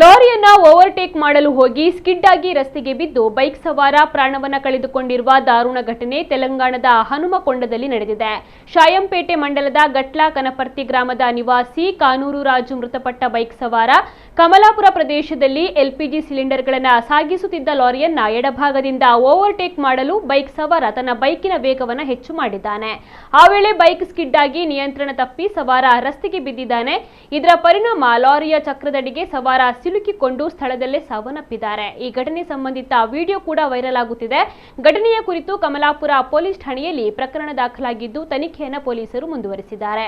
ಲಾರಿಯನ್ನ overtake ಮಾಡಲು ಹೋಗಿ skid ಆಗಿ ರಸ್ತೆಗೆ ಬಿದ್ದು ಬೈಕ್ ಸವಾರ ಪ್ರಾಣವನ್ನ ಕಳೆದುಕೊಂಡಿರುವ ದಾರುಣ ಘಟನೆ ತೆಲಂಗಾಣದ ಹನುಮಕೊಂಡದಲ್ಲಿ ನಡೆದಿದೆ. ಶಾಯಂಪೇಟೆ ಮಂಡಲದ ಗಟ್ಲ ಕನಪರ್ತಿ ಗ್ರಾಮದ ನಿವಾಸಿ ಕಾನೂರು ರಾಜು ಮೃತಪಟ್ಟ ಬೈಕ್ ಸವಾರ ಕಮಲಾಪುರ ಪ್ರದೇಶದಲ್ಲಿ ಎಲ್ಪಿಜಿ ಸಿಲಿಂಡರ್ಗಳನ್ನು ಸಾಗಿಸುತ್ತಿದ್ದ ಲಾರಿಯನ್ನ ಎಡಭಾಗದಿಂದ ಓವರ್ಟೇಕ್ ಮಾಡಲು ಬೈಕ್ ಸವಾರ ತನ್ನ ಬೈಕಿನ ವೇಗವನ್ನು ಹೆಚ್ಚು ಮಾಡಿದ್ದಾನೆ. ಆ ವೇಳೆ ಬೈಕ್ ಸ್ಕಿಡ್ ಆಗಿ ನಿಯಂತ್ರಣ ತಪ್ಪಿ ಸವಾರ ರಸ್ತೆಗೆ ಬಿದ್ದಿದ್ದಾನೆ. ಇದರ ಪರಿಣಾಮ ಲಾರಿಯ ಚಕ್ರದಡಿಗೆ ಸವಾರ ಸಿಲುಕಿಕೊಂಡು ಸ್ಥಳದಲ್ಲೇ ಸಾವನ್ನಪ್ಪಿದ್ದಾರೆ. ಈ ಘಟನೆ ಸಂಬಂಧಿತ ವಿಡಿಯೋ ಕೂಡ ವೈರಲ್ ಆಗುತ್ತಿದೆ. ಘಟನೆಯ ಕುರಿತು ಕಮಲಾಪುರ ಪೊಲೀಸ್ ಠಾಣೆಯಲ್ಲಿ ಪ್ರಕರಣ ದಾಖಲಾಗಿದ್ದು ತನಿಖೆಯನ್ನು ಪೊಲೀಸರು ಮುಂದುವರಿಸಿದ್ದಾರೆ.